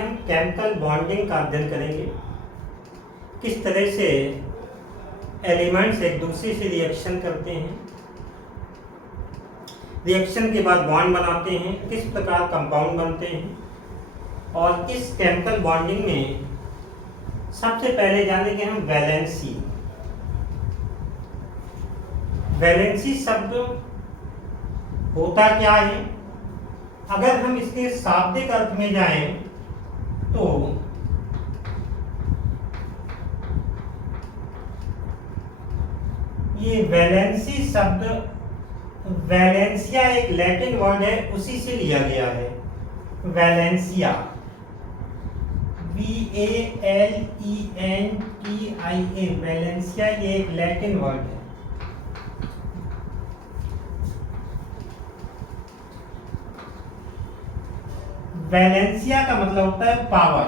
हम chemical bonding का अध्ययन करेंगे। किस तरह से एलिमेंट्स एक दूसरे से रिएक्शन करते हैं, रिएक्शन के बाद बॉन्ड बनाते हैं, किस प्रकार कंपाउंड बनते हैं, और इस केमिकल बॉन्डिंग में सबसे पहले जानेंगे हम वैलेंसी। वैलेंसी शब्द होता क्या है? अगर हम इसके शाब्दिक अर्थ में जाएं तो ये वैलेंसी शब्द, वैलेंसिया एक लैटिन वर्ड है, उसी से लिया गया है। वैलेंसिया, VALENTIA, वैलेंसिया ये एक लैटिन वर्ड है। वैलेंसिया का मतलब होता है पावर,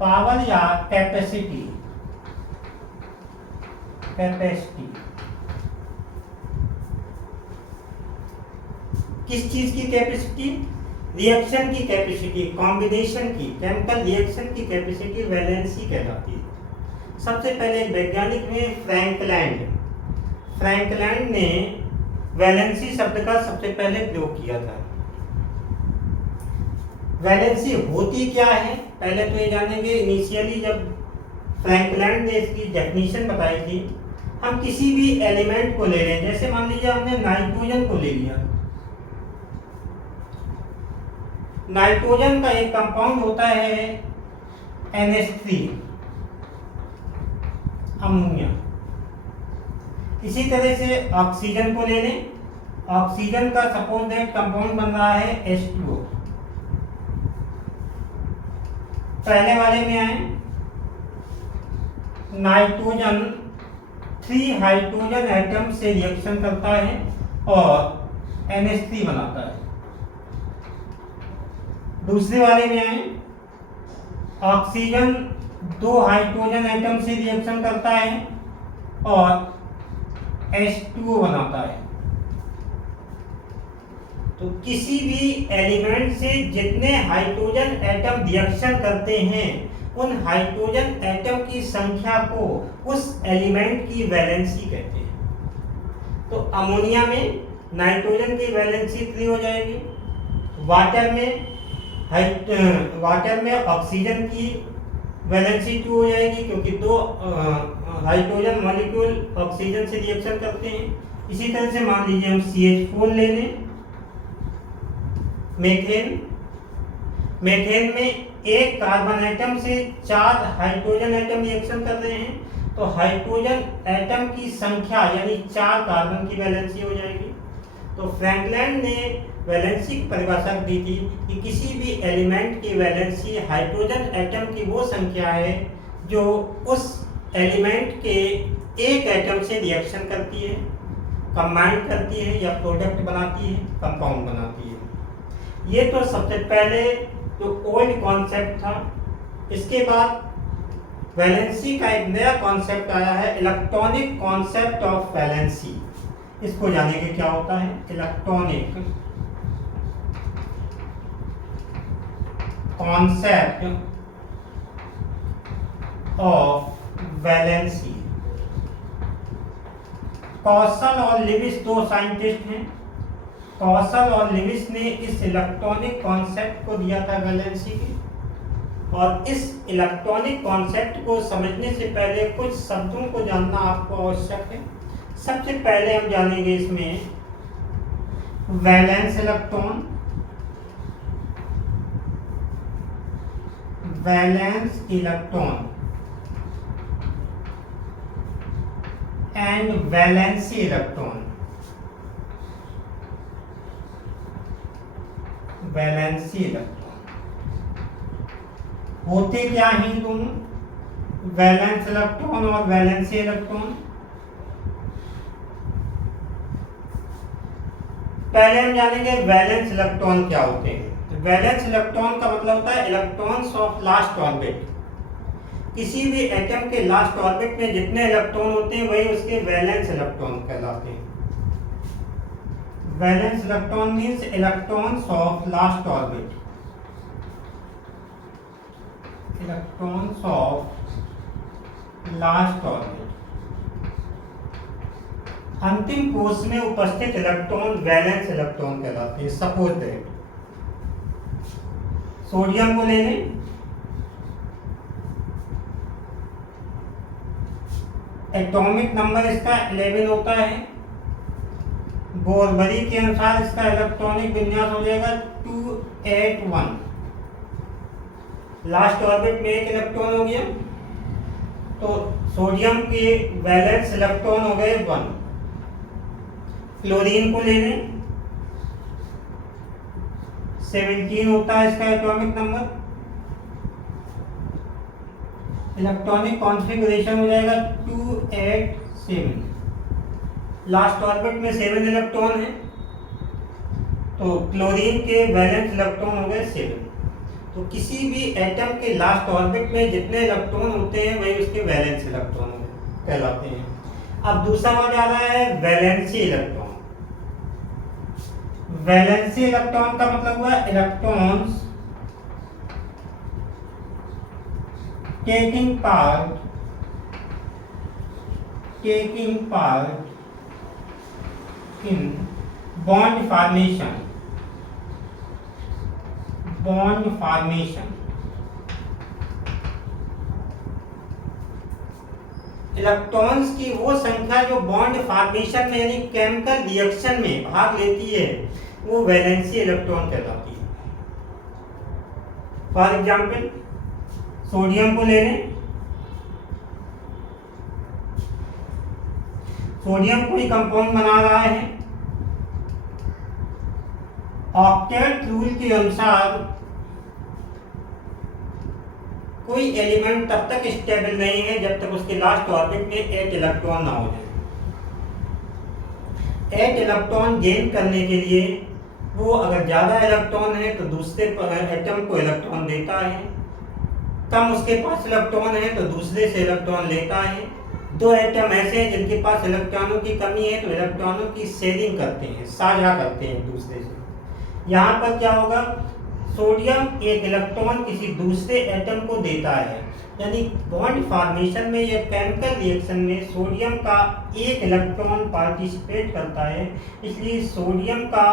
पावर या कैपेसिटी, कैपेसिटी। किस चीज की कैपेसिटी? रिएक्शन की कैपेसिटी, कॉम्बिनेशन की, केमिकल रिएक्शन की कैपेसिटी वैलेंसी कहलाती है। सबसे पहले एक वैज्ञानिक ने फ्रैंकलैंड ने वैलेंसी शब्द का सबसे पहले प्रयोग किया था। वैलेंसी होती क्या है पहले तो ये जानेंगे। इनिशियली जब फ्रैंकलैंड ने इसकी डेफिनेशन बताई थी, हम किसी भी एलिमेंट को ले लें, जैसे मान लीजिए हमने नाइट्रोजन को ले लिया। नाइट्रोजन का एक कंपाउंड होता है NH3, अमोनिया। इसी तरह से ऑक्सीजन को ले लें, ऑक्सीजन का सपोज दैट कंपाउंड बन रहा है H2O। पहले वाले में आए, नाइट्रोजन 3 हाइड्रोजन एटम से रिएक्शन करता है और NH3 बनाता है। दूसरे वाले में आए, ऑक्सीजन 2 हाइड्रोजन एटम से रिएक्शन करता है और H2O बनाता है। तो किसी भी एलिमेंट से जितने हाइड्रोजन एटम रिएक्शन करते हैं, उन हाइड्रोजन एटम की संख्या को उस एलिमेंट की वैलेंसी कहते हैं। तो अमोनिया में नाइट्रोजन की वैलेंसी 3 हो जाएगी। वाटर में ऑक्सीजन की वैलेंसी 2 हो जाएगी, क्योंकि 2 हाइड्रोजन मॉलिक्यूल ऑक्सीजन से रिएक्शन करते हैं। इसी तरह से मान लीजिए हम CH4 ले लें, मीथेन में एक कार्बन एटम से 4 हाइड्रोजन एटम रिएक्शन कर रहे हैं, तो हाइड्रोजन एटम की संख्या यानी 4 कार्बन की वैलेंसी हो जाएगी। तो फ्रैंकलैंड ने वैलेंसी की परिभाषा दी थी कि किसी भी एलिमेंट की वैलेंसी हाइड्रोजन एटम की वो संख्या है जो उस एलिमेंट के एक एटम से रिएक्शन करती है, कंबाइन करती है या प्रोडक्ट बनाती है, कंपाउंड बनाती है। ये तो सबसे पहले जो ओल्ड कॉन्सेप्ट था। इसके बाद वैलेंसी का एक नया कॉन्सेप्ट आया है, इलेक्ट्रॉनिक कॉन्सेप्ट ऑफ वैलेंसी। इसको जानेंगे क्या होता है इलेक्ट्रॉनिक कॉन्सेप्ट ऑफ वैलेंसी। कौशल और लिविस 2 साइंटिस्ट हैं। कौशल और लिविस ने इस इलेक्ट्रॉनिक कॉन्सेप्ट को दिया था वैलेंसी की। और इस इलेक्ट्रॉनिक कॉन्सेप्ट को समझने से पहले कुछ शब्दों को जानना आपको आवश्यक है। सबसे पहले हम जानेंगे इसमें valence electron, valence electron and valency electron. Valency electron होते क्या हैं दोनों, वैलेंस इलेक्ट्रॉन और वैलेंसी इलेक्ट्रॉन। पहले हम जानेंगे वैलेंस इलेक्ट्रॉन क्या होते हैं। वैलेंस इलेक्ट्रॉन का मतलब होता है इलेक्ट्रॉन्स ऑफ लास्ट ऑर्बिट। किसी भी एटम के लास्ट ऑर्बिट में जितने इलेक्ट्रॉन होते हैं वही उसके वैलेंस इलेक्ट्रॉन कहलाते हैं। Valence electron means electrons of last orbit. Electrons of last orbit, अंतिम कोष में उपस्थित इलेक्ट्रॉन वैलेंस इलेक्ट्रॉन कहलाते हैं। सपोज दैट सोडियम को ले लें, एटॉमिक नंबर इसका 11 होता है, बोरबरी के अनुसार इसका इलेक्ट्रॉनिक विन्यास हो जाएगा 281। लास्ट ऑर्बिट में एक इलेक्ट्रॉन हो गया, तो सोडियम के वैलेंस इलेक्ट्रॉन हो गए 1। क्लोरीन को ले लें, 17 होता है इसका एटॉमिक नंबर, इलेक्ट्रॉनिक कॉन्फ़िगरेशन हो जाएगा 287। लास्ट ऑर्बिट में 7 इलेक्ट्रॉन है, तो क्लोरीन के वैलेंस इलेक्ट्रॉन हो गए 7। तो किसी भी एटम के लास्ट ऑर्बिट में जितने इलेक्ट्रॉन होते हैं वही उसके वैलेंस इलेक्ट्रॉन कहलाते हैं। अब दूसरा वर्ड आ रहा है वैलेंसी इलेक्ट्रॉन। वैलेंसी इलेक्ट्रॉन का मतलब हुआ electrons taking part in bond formation electrons की वो संख्या जो बॉन्ड फॉर्मेशन में यानी केमिकल रिएक्शन में भाग लेती है वो वैलेंसी इलेक्ट्रॉन कहलाती है। फॉर एग्जाम्पल सोडियम को ले लें, सोडियम कोई कंपाउंड बना रहा है, ऑक्टेट रूल के अनुसार कोई एलिमेंट तब तक स्टेबल नहीं है जब तक उसके लास्ट ऑर्बिट में 8 इलेक्ट्रॉन ना हो जाए। 8 इलेक्ट्रॉन गेन करने के लिए वो अगर ज्यादा इलेक्ट्रॉन है तो दूसरे एटम को इलेक्ट्रॉन देता है, कम उसके पास इलेक्ट्रॉन है तो दूसरे से इलेक्ट्रॉन लेता है। 2 एटम ऐसे हैं जिनके पास इलेक्ट्रॉनों की कमी है तो इलेक्ट्रॉनों की शेयरिंग करते हैं, साझा करते हैं एक दूसरे से। यहाँ पर क्या होगा, सोडियम एक इलेक्ट्रॉन किसी दूसरे एटम को देता है, यानी बॉन्ड फॉर्मेशन में या केमिकल रिएक्शन में सोडियम का एक इलेक्ट्रॉन पार्टिसिपेट करता है, इसलिए सोडियम का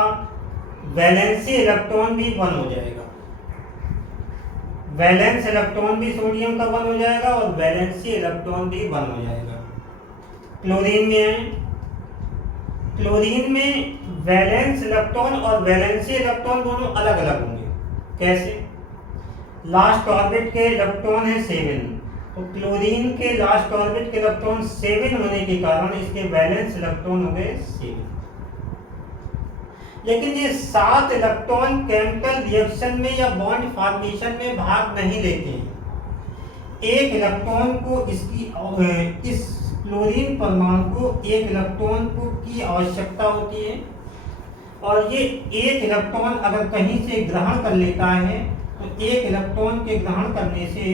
वैलेंसी इलेक्ट्रॉन भी 1 हो जाएगा। वैलेंस इलेक्ट्रॉन भी सोडियम का 1 हो जाएगा और वैलेंसी इलेक्ट्रॉन भी 1 हो जाएगा। क्लोरीन में है, क्लोरीन में वैलेंस इलेक्ट्रॉन और वैलेंसी इलेक्ट्रॉन दोनों अलग अलग होंगे। कैसे? लास्ट ऑर्बिट के इलेक्ट्रॉन है 7, तो क्लोरीन के लास्ट ऑर्बिट के इलेक्ट्रॉन 7 होने के कारण इसके वैलेंस इलेक्ट्रॉन हो गए 7। लेकिन ये 7 इलेक्ट्रॉन केमिकल रिएक्शन में या बॉन्ड फॉर्मेशन में भाग नहीं लेते हैं। एक इलेक्ट्रॉन को इस क्लोरीन परमाणु को एक इलेक्ट्रॉन को की आवश्यकता होती है, और ये एक इलेक्ट्रॉन अगर कहीं से ग्रहण कर लेता है तो एक इलेक्ट्रॉन के ग्रहण करने से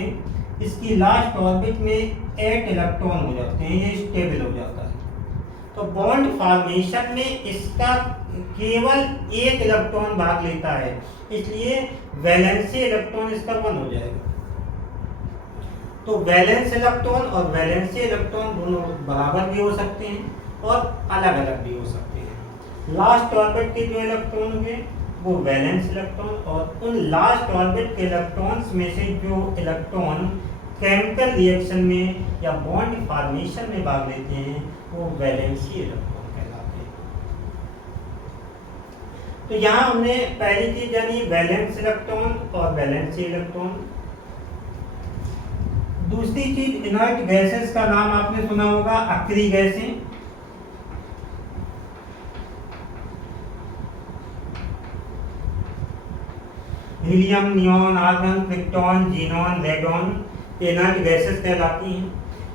इसकी लास्ट ऑर्बिट में 8 इलेक्ट्रॉन हो जाते हैं, ये स्टेबल हो जाता है। तो बॉन्ड फॉर्मेशन में इसका केवल एक इलेक्ट्रॉन भाग लेता है, इसलिए वैलेंसी इलेक्ट्रॉन इसका 1 हो जाएगा। तो वैलेंस इलेक्ट्रॉन और वैलेंसी इलेक्ट्रॉन दोनों बराबर भी हो सकते हैं और अलग अलग भी हो सकते हैं। लास्ट ऑर्बिट के जो इलेक्ट्रॉन होंगे वो वैलेंस इलेक्ट्रॉन, और उन लास्ट ऑर्बिट के इलेक्ट्रॉन्स में से जो इलेक्ट्रॉन केमिकल रिएक्शन में या बॉन्ड फॉर्मेशन में भाग लेते हैं वो वैलेंसी इलेक्ट्रॉन कहलाते हैं। तो यहाँ हमने पहली चीज जानी वैलेंस इलेक्ट्रॉन और वैलेंसी इलेक्ट्रॉन। दूसरी चीज इनर्ट गैसेस का नाम आपने सुना होगा, अक्रिय गैसें। Helium, neon, argon, krypton, xenon, radon inert gases कहलाती हैं।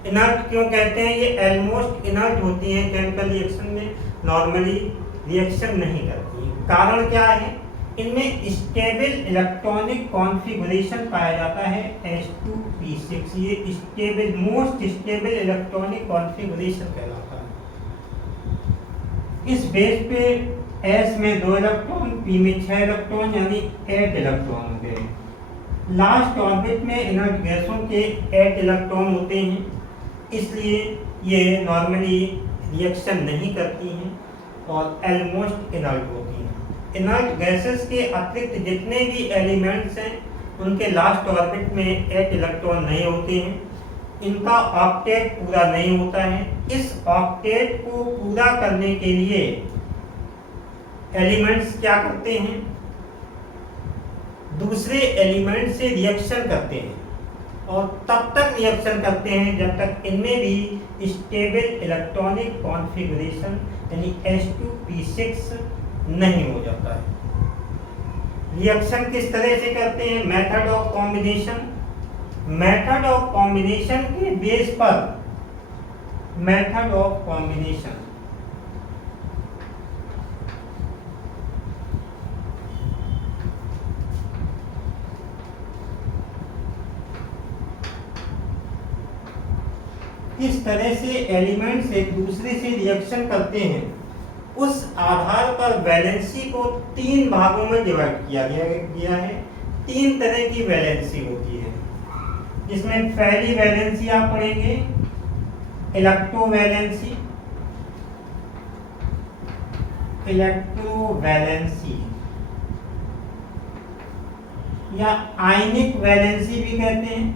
इनर्ट क्यों कहते हैं? ये ऑलमोस्ट इनर्ट होती हैं, केमिकल रिएक्शन में नॉर्मली रिएक्शन नहीं करती। कारण क्या है? इनमें स्टेबल इलेक्ट्रॉनिक कॉन्फ़िगरेशन पाया जाता है H2P6। ये stable, most stable electronic configuration कहलाता है। इस बेस पे S में 2 इलेक्ट्रॉन, P में 6 इलेक्ट्रॉन, यानी 8 इलेक्ट्रॉन हो गए। लास्ट ऑर्बिट में इनर्ट गैसों के 8 इलेक्ट्रॉन होते हैं, इसलिए ये नॉर्मली रिएक्शन नहीं करती हैं और ऑलमोस्ट इनर्ट होती हैं। इनर्ट गैसेस के अतिरिक्त जितने भी एलिमेंट्स हैं उनके लास्ट ऑर्बिट में 8 इलेक्ट्रॉन नहीं होते हैं, इनका ऑक्टेट पूरा नहीं होता है। इस ऑक्टेट को पूरा करने के लिए एलिमेंट्स क्या करते हैं, दूसरे एलिमेंट से रिएक्शन करते हैं और तब तक रिएक्शन करते हैं जब तक इनमें भी स्टेबल इलेक्ट्रॉनिक कॉन्फ़िगरेशन यानी H2P6 नहीं हो जाता है। रिएक्शन किस तरह से करते हैं, method of combination. Method of combination के बेस पर मेथड ऑफ कॉम्बिनेशन किस तरह से एलिमेंट्स एक दूसरे से रिएक्शन करते हैं, उस आधार पर वैलेंसी को 3 भागों में डिवाइड किया गया है। 3 तरह की वैलेंसी होती है, जिसमें पहली वैलेंसी आप पढ़ेंगे इलेक्ट्रोवैलेंसी। इलेक्ट्रोवैलेंसी या आयनिक वैलेंसी भी कहते हैं,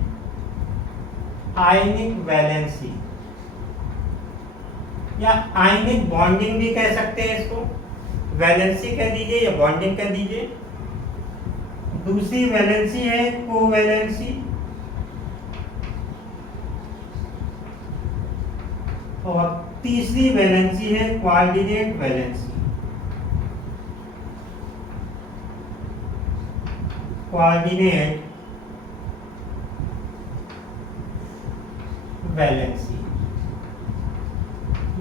आयनिक वैलेंसी या आयनिक बॉन्डिंग भी कह सकते हैं इसको, वैलेंसी कह दीजिए या बॉन्डिंग कह दीजिए। दूसरी वैलेंसी है कोवैलेंसी और तीसरी वैलेंसी है कोऑर्डिनेट वैलेंसी। कोऑर्डिनेट वैलेंसी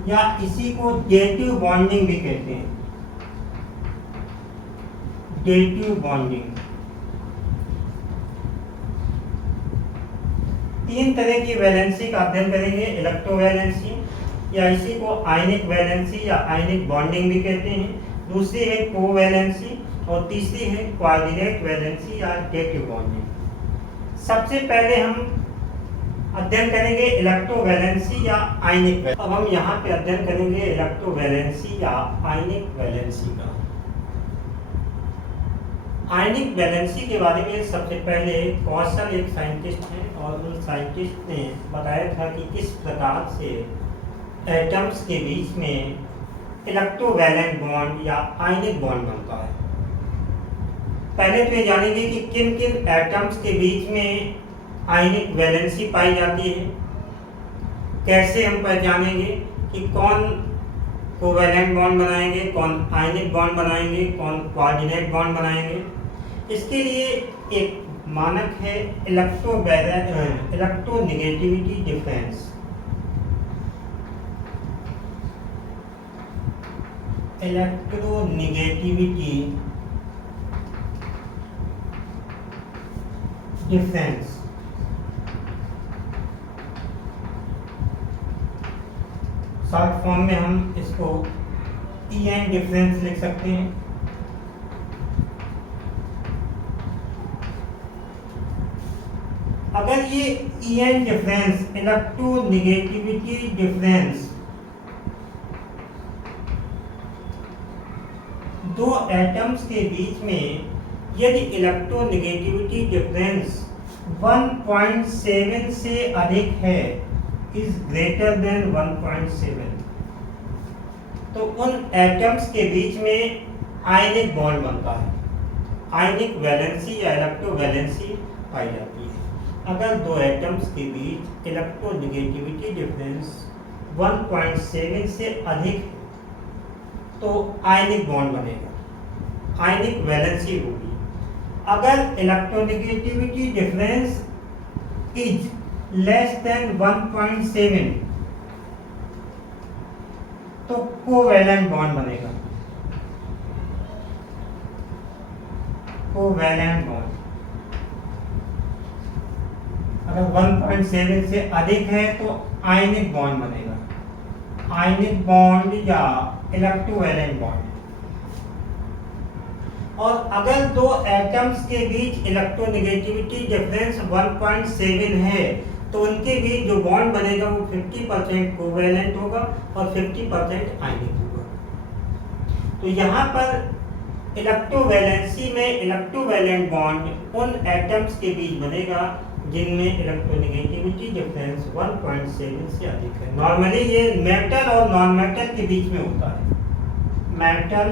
या इसी को डेटिव बॉन्डिंग भी कहते हैं, डेटिव बॉन्डिंग। 3 तरह की वैलेंसी का अध्ययन करेंगे, इलेक्ट्रोवैलेंसी या इसी को आयनिक वैलेंसी या आयनिक बॉन्डिंग भी कहते हैं। दूसरी है कोवैलेंसी और तीसरी है कोऑर्डिनेट वैलेंसी या डेटिव बॉन्डिंग। सबसे पहले हम अध्ययन करेंगे इलेक्ट्रोवैलेंसी या आयनिक वैलेंसी। अब हम यहाँ पे अध्ययन करेंगे इलेक्ट्रोवैलेंसी या आयनिक वैलेंसी का। आयनिक वैलेंसी के बारे में सबसे पहले कौशल एक साइंटिस्ट हैं और उन साइंटिस्ट ने बताया था कि किस प्रकार से एटम्स के बीच में इलेक्ट्रोवैलेंट बॉन्ड या आयनिक बॉन्ड बनता है। पहले तो ये जानेंगे कि किन किन एटम्स के बीच में आयनिक वैलेंसी पाई जाती है। कैसे हम पहचानेंगे कि कौन कोवैलेंट बॉन्ड बनाएंगे, कौन आयनिक बॉन्ड बनाएंगे, कौन कोऑर्डिनेट बॉन्ड बनाएंगे। इसके लिए एक मानक है electronegativity difference. Electronegativity difference short form में हम इसको EN डिफरेंस लिख सकते हैं। अगर ये EN डिफरेंस इलेक्ट्रोनेगेटिविटी डिफरेंस दो एटम्स के बीच में यदि इलेक्ट्रोनेगेटिविटी डिफरेंस 1.7 से अधिक है, इज ग्रेटर देन 1.7, तो उन एटम्स के बीच में आयनिक बॉन्ड बनता है, आयनिक वैलेंसी या इलेक्ट्रोवैलेंसी पाई जाती है। अगर दो एटम्स के बीच इलेक्ट्रोनेगेटिविटी डिफरेंस 1.7 से अधिक है तो आयनिक बॉन्ड बनेगा, आयनिक वैलेंसी होगी। अगर electronegativity difference is less than 1.7 तो कोवैलेंट बॉन्ड बनेगा, कोवैलेंट बॉन्ड। अगर 1.7 से अधिक है तो आयनिक बॉन्ड बनेगा, आयनिक बॉन्ड या इलेक्ट्रोवैलेंट बॉन्ड। और अगर दो एटम्स के बीच इलेक्ट्रोनेगेटिविटी डिफरेंस 1.7 है तो उनके बीच जो बॉन्ड बनेगा वो 50% कोवैलेंट होगा और 50% आयनिक होगा। तो यहाँ पर इलेक्ट्रोवैलेंसी में इलेक्ट्रोवैलेंट बॉन्ड उन एटम्स के बीच बनेगा जिनमें इलेक्ट्रोनेगेटिविटी डिफरेंस 1.7 से अधिक है। नॉर्मली ये मेटल और नॉन मेटल के बीच में होता है, मेटल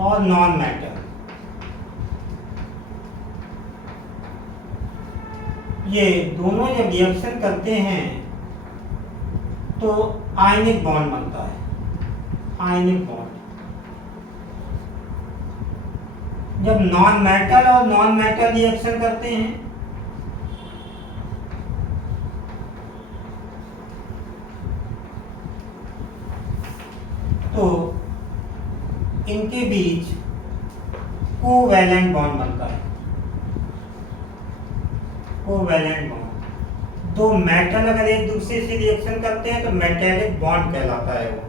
और नॉन मेटल। ये दोनों जब रिएक्शन करते हैं तो आयनिक बॉन्ड बनता है, आयनिक बॉन्ड। जब नॉन मेटल और नॉन मेटल रिएक्शन करते हैं तो इनके बीच कोवैलेंट बॉन्ड बनता है, कोवैलेंट बॉन्ड। दो मेटल अगर एक दूसरे से रिएक्शन करते हैं तो मेटेलिक बॉन्ड कहलाता है वो।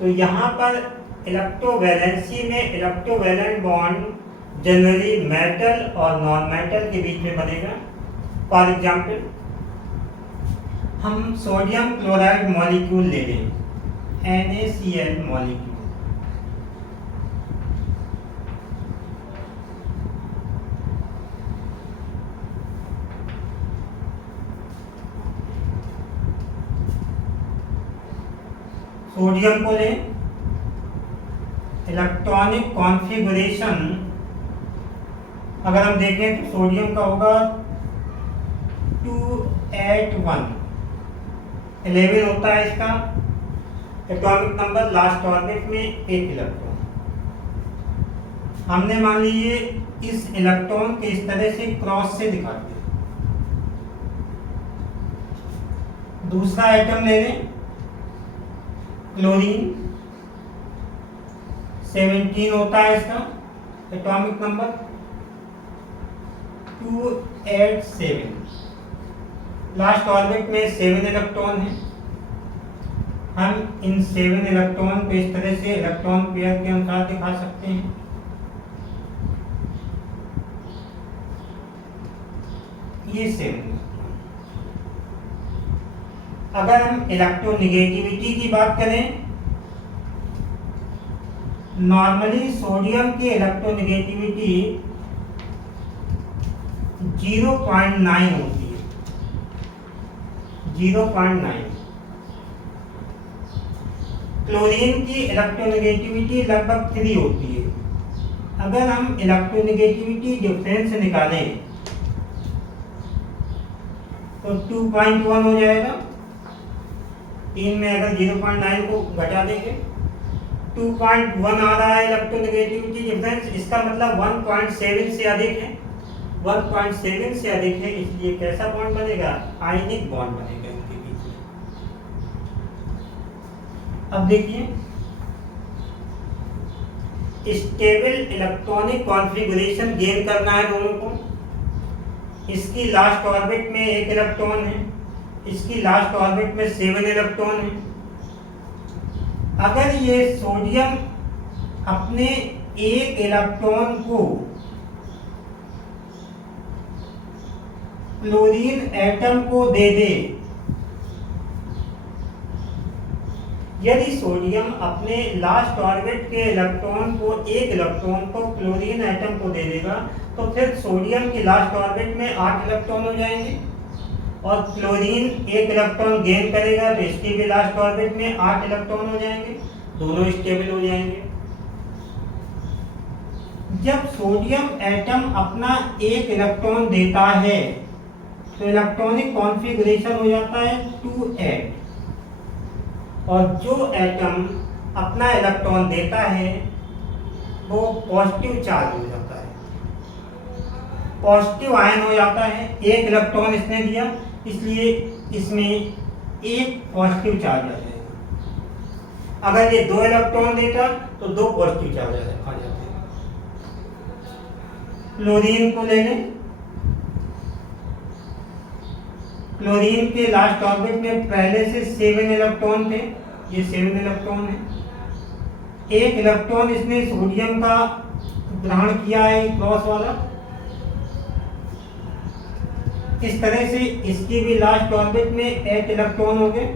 तो यहाँ पर इलेक्ट्रोवैलेंसी में इलेक्ट्रोवैलेंट बॉन्ड जनरली मेटल और नॉन मेटल के बीच में बनेगा। फॉर एग्जाम्पल हम सोडियम क्लोराइड मॉलिक्यूल ले लें, NaCl मॉलिक्यूल। सोडियम को लें, इलेक्ट्रॉनिक कॉन्फ़िगरेशन अगर हम देखें तो सोडियम का होगा 281, 11 होता है इसका एटॉमिक नंबर, लास्ट ऑर्बिट में 1 इलेक्ट्रॉन। हमने मान लीजिए इस इलेक्ट्रॉन के इस तरह से क्रॉस से दिखा दिया। दूसरा आइटम ले लें, क्लोरीन, 17 होता है इसका एटॉमिक नंबर, 287, लास्ट ऑर्बिट में 7 इलेक्ट्रॉन है। हम इन 7 इलेक्ट्रॉन को इस तरह से इलेक्ट्रॉन पेयर के अनुसार दिखा सकते हैं। ये 7। अगर हम इलेक्ट्रोनेगेटिविटी की बात करें, नॉर्मली सोडियम की इलेक्ट्रोनेगेटिविटी 0.9 होती है, 0.9। क्लोरीन की इलेक्ट्रोनेगेटिविटी लगभग 3 होती है। अगर हम इलेक्ट्रोनेगेटिविटी डिफरेंस निकालें तो 2.1 हो जाएगा। 3 में अगर 0.9 को घटा देंगे 2.1 आ रहा है इलेक्ट्रोनेगेटिविटी डिफरेंस। इसका मतलब 1.7 से अधिक है, 1.7 से अधिक है, इसलिए कैसा बॉन्ड बनेगा? आयनिक बॉन्ड बनेगा इनके बीच में। अब देखिए, स्टेबल इलेक्ट्रॉनिक कॉन्फ़िगरेशन गेन करना है दोनों को। इसकी लास्ट ऑर्बिट में 1 इलेक्ट्रॉन है, इसकी लास्ट ऑर्बिट में 7 इलेक्ट्रॉन है। अगर ये सोडियम अपने 1 इलेक्ट्रॉन को क्लोरीन एटम को दे दे, यदि सोडियम अपने लास्ट ऑर्बिट के इलेक्ट्रॉन को 1 इलेक्ट्रॉन को क्लोरीन एटम को दे देगा तो फिर सोडियम की लास्ट ऑर्बिट में 8 इलेक्ट्रॉन हो जाएंगे और क्लोरीन 1 इलेक्ट्रॉन गेन करेगा तो इसकी भी लास्ट ऑर्बिट में 8 इलेक्ट्रॉन हो जाएंगे, दोनों स्टेबल हो जाएंगे। जब सोडियम एटम अपना 1 इलेक्ट्रॉन देता है तो इलेक्ट्रॉनिक कॉन्फ़िगरेशन हो जाता है 2s, और जो एटम अपना इलेक्ट्रॉन देता है वो पॉजिटिव चार्ज हो जाता है, पॉजिटिव आयन हो जाता है। 1 इलेक्ट्रॉन इसने दिया इसलिए इसमें 1 पॉजिटिव चार्ज आ जाएगा। अगर ये 2 इलेक्ट्रॉन देता तो 2 पॉजिटिव चार्ज आ जाते हैं। क्लोरीन को ले लें, क्लोरीन के लास्ट ऑर्बिट में पहले से 7 इलेक्ट्रॉन थे, ये 7 इलेक्ट्रॉन है। एक इलेक्ट्रॉन इसने सोडियम का ग्रहण किया है क्रॉस वाला। इस तरह से इसकी भी लास्ट ऑर्बिट में 8 इलेक्ट्रॉन हो गए,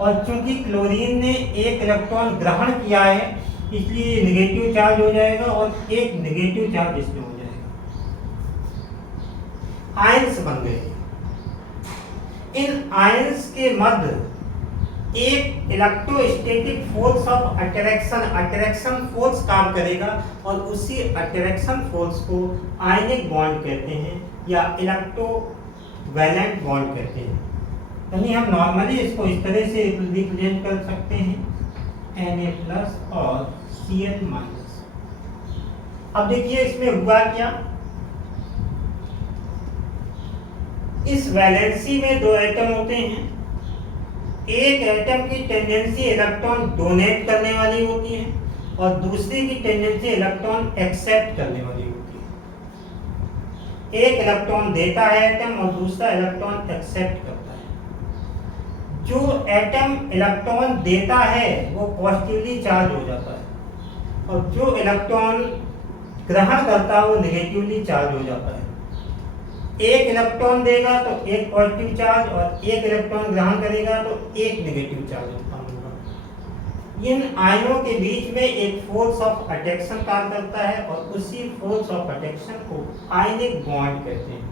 और चूंकि क्लोरीन ने एक इलेक्ट्रॉन ग्रहण किया है इसलिए नेगेटिव चार्ज हो जाएगा और एक नेगेटिव चार्ज इसमें हो जाएगा। आयंस बन गए। इन आयंस के मध्य एक electrostatic force of attraction force काम करेगा, और उसी अट्रैक्शन फोर्स को आयनिक बॉन्ड कहते हैं या इलेक्ट्रोवैलेंट बॉन्ड कहते हैं। यानी हम नॉर्मली इसको इस तरह से रिप्रेजेंट कर सकते हैं Na+ और Cl-। अब देखिए इसमें हुआ क्या, इस वैलेंसी में दो एटम होते हैं। एक एटम की टेंडेंसी इलेक्ट्रॉन डोनेट करने वाली होती है और दूसरी की टेंडेंसी इलेक्ट्रॉन एक्सेप्ट करने वाली होती है। एक इलेक्ट्रॉन देता है एटम और दूसरा इलेक्ट्रॉन एक्सेप्ट करता है। जो एटम इलेक्ट्रॉन देता है वो पॉजिटिवली चार्ज हो जाता है, और जो इलेक्ट्रॉन ग्रहण करता है वो नेगेटिवली चार्ज हो जाता है। एक इलेक्ट्रॉन देगा तो एक पॉजिटिव चार्ज, और एक इलेक्ट्रॉन ग्रहण करेगा तो एक नेगेटिव चार्ज उत्पन्न होगा। इन आयनों के बीच में एक फोर्स ऑफ अट्रैक्शन कार्य करता है, और उसी फोर्स ऑफ अट्रैक्शन को आयनिक बॉन्ड कहते हैं।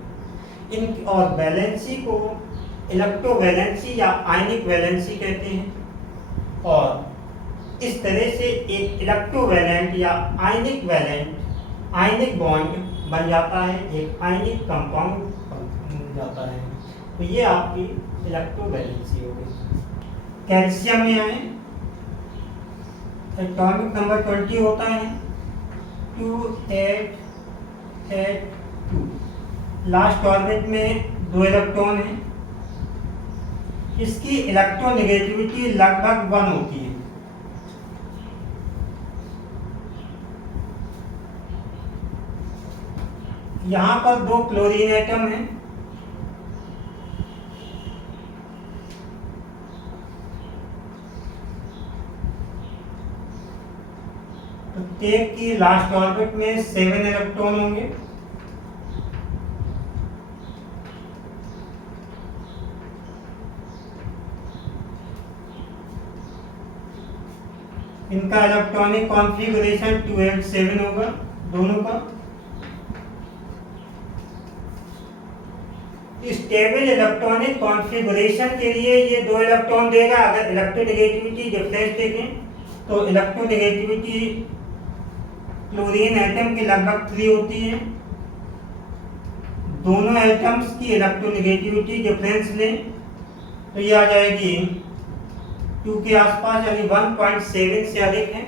इन और वैलेंसी को इलेक्ट्रोवैलेंसी या आयनिक वैलेंसी कहते हैं। और इस तरह से एक इलेक्ट्रोवैलेंट या आयनिक बॉन्ड बन जाता है, एक आयनिक कंपाउंड बन जाता है। तो ये आपकी इलेक्ट्रोवैलेंसी हो गई। कैल्शियम में आए, एटॉमिक नंबर 20 होता है 2882। लास्ट ऑर्बिट में 2 इलेक्ट्रॉन है। इसकी इलेक्ट्रोनेगेटिविटी लगभग 1 होती है। यहाँ पर 2 क्लोरीन एटम हैं। प्रत्येक की लास्ट ऑर्बिट में 7 इलेक्ट्रॉन होंगे। इनका इलेक्ट्रॉनिक कॉन्फ़िगरेशन 287 होगा दोनों का। स्टेबल इलेक्ट्रॉनिक कॉन्फ़िगरेशन के लिए ये 2 इलेक्ट्रॉन देगा। अगर इलेक्ट्रोनेगेटिविटी डिफरेंस देखें तो इलेक्ट्रोनेगेटिविटी क्लोरीन एटम की लगभग 3 होती है। दोनों एटम्स की इलेक्ट्रोनेगेटिविटी डिफरेंस लें तो ये आ जाएगी 2 के आसपास, यानी 1.7 से अधिक है।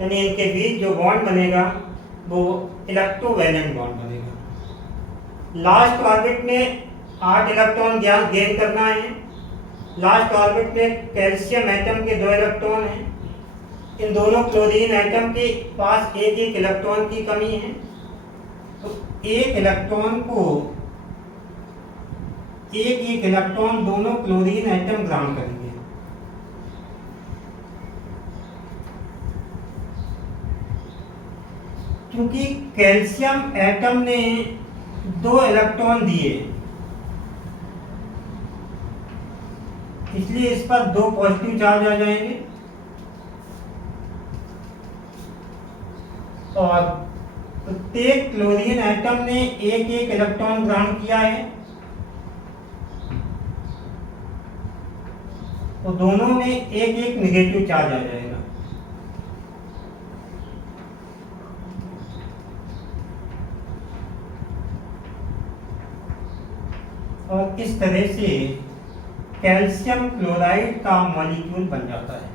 यानी इनके बीच जो बॉन्ड बनेगा वो इलेक्ट्रोवैलेंट बॉन्ड बनेगा। लास्ट ऑर्बिट में 8 इलेक्ट्रॉन गेन करना है। लास्ट ऑर्बिट में कैल्शियम एटम के 2 इलेक्ट्रॉन हैं। इन दोनों क्लोरीन एटम के पास एक इलेक्ट्रॉन की कमी है, तो एक इलेक्ट्रॉन दोनों क्लोरीन एटम ग्रहण करेंगे। क्योंकि कैल्शियम एटम ने 2 इलेक्ट्रॉन दिए, इसलिए इस पर 2 पॉजिटिव चार्ज आ जाएंगे, और प्रत्येक क्लोरीन एटम ने एक इलेक्ट्रॉन ग्रहण किया है, तो दोनों में एक नेगेटिव चार्ज आ जाएगा। और इस तरह से कैल्शियम क्लोराइड का मॉलिक्यूल बन जाता है।